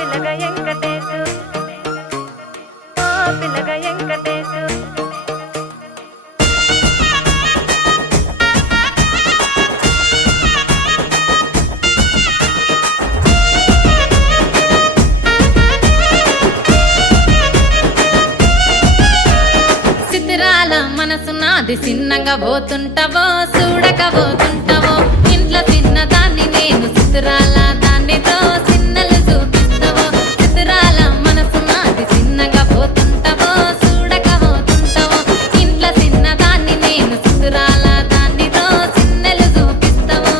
పిల్లగా వెంకటేశు ఓ పిల్లగా వెంకటేశు సిద్ధిరాల మనసు నాది చిన్నగా పోతుంటావో చూడక పోతుంటావో ఇంట్లో చిన్నదాన్ని నేను సిద్ధిరాల దానితో చిన్నలు చూపిస్తావో సిద్ధిరాల మనసు నాది చిన్నగా పోతుంటావో చూడక పోతుంటావో ఇంట్లో చిన్నదాన్ని నేను సిద్ధిరాల దానితో చిన్నలు చూపిస్తావో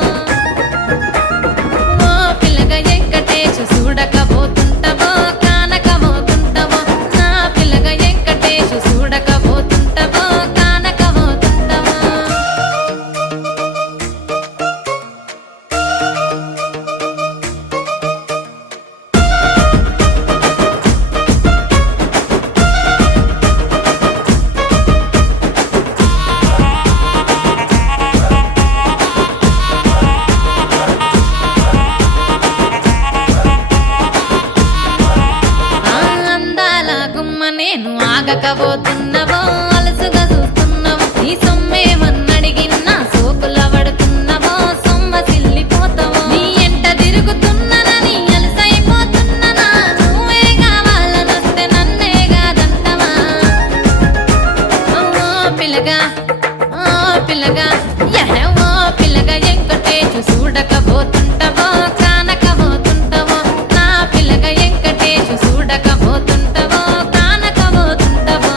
ఓ పిల్లగా వెంకటేశు చూడక పోతుంటావో కానక పోతుంటావో నా పిల్లగా వెంకటేశు చూడక పోతుంటావో కానక పోతుంటావో అందాల గుమ్మ నేను ఆగకపోతున్నావో అలసుగా చూస్తున్నావో నీ సొమ్మేమన్నడిగినా సోకుల పడుతున్నావో సొమ్మ సిల్లిపోతావో నీ ఎంట తిరుగుతున్నానని అలసైపోతున్నానా నువ్వే కావాలనొస్తే నన్నే కాదంటవా ఓ పిల్లగా ఓ పిల్లగా ఓ పిల్లగా వెంకటేశు చూడకపోతుంటావో కానకపోతుంటావో నా పిల్లగా వెంకటేశు చూడకపోతుంటావో కానకపోతుంటావో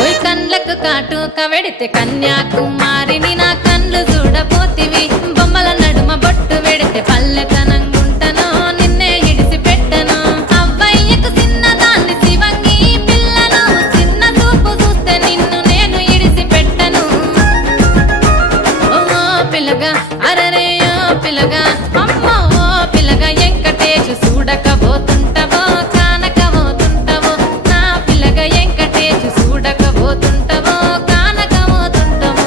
ఓయ్ కండ్లకు కాటుక వెడితే కన్యాకుమారిని నా కళ్ళు చూడపోతివి బొమ్మల నడుమ బొట్టు వెడితే పల్లెతనంగుంటను నిన్నే ఇడిసి పెట్టను అవ్వయ్యకు చిన్నదాన్ని శివంగి పిల్లను చిన్న చూపు చూస్తే నిన్ను నేను ఇడిసి పెట్టను ఓ పిల్లగా అరరే ఓ పిల్లగా అమ్మో ఓ పిల్లగా వెంకటేశు చూడకపోతుంటావో కానకపోతుంటావో నా పిల్లగా వెంకటేశు చూడకపోతుంటావో కానకపోతుంటావో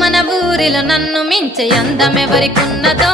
మన ఊరిలో నన్ను మించే అందమెవరికున్నదో